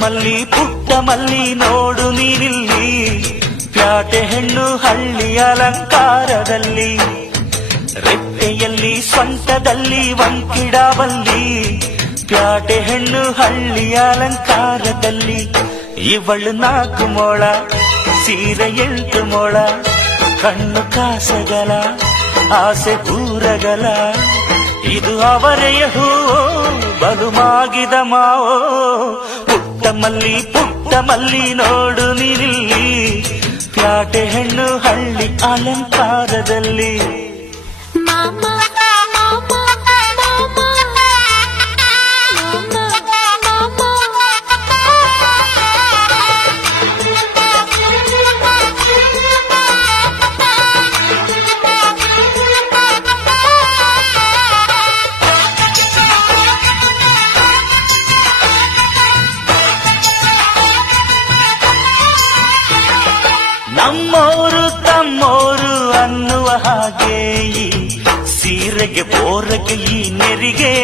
ಮಲ್ಲಿ ಪುಟ್ಟ ಮಲ್ಲಿ ನೋಡು ನೀನಿಲ್ಲಿ, ಪ್ಯಾಟೆ ಹೆಣ್ಣು ಹಳ್ಳಿ ಅಲಂಕಾರದಲ್ಲಿ, ರೆಪ್ಪೆಯಲ್ಲಿ ಸ್ವಂಟದಲ್ಲಿ ವಂಕಿಡಬಲ್ಲಿ, ಪ್ಯಾಟೆ ಹೆಣ್ಣು ಹಳ್ಳಿ ಅಲಂಕಾರದಲ್ಲಿ. ಇವಳು 4 ಮೊಳ ಸೀರೆ 8 ಮೊಳ, ಕಣ್ಣು ಕಾಸಗಲ ಆಸೆ ಊರಗಲ, ಇದು ಅವರೆಯ ಹೂವೋ ಬಲು ಮಾಗಿದ ಮಾವೋ. ಪುಟ್ಟ ಮಲ್ಲಿ ನೋಡು ನೀನಿಲ್ಲಿ, ಪ್ಯಾಟೆ ಹೆಣ್ಣು ಹಳ್ಳಿ ಅಲಂಕಾರದಲ್ಲಿ. ನಮ್ಮೋರು ತಮ್ಮೋರು ಅನ್ನುವ ಹಾಗೆ ಈ ಸೀರೆಗೆ ಬೋರಗೆ ಈ ನೆರಿಗೆ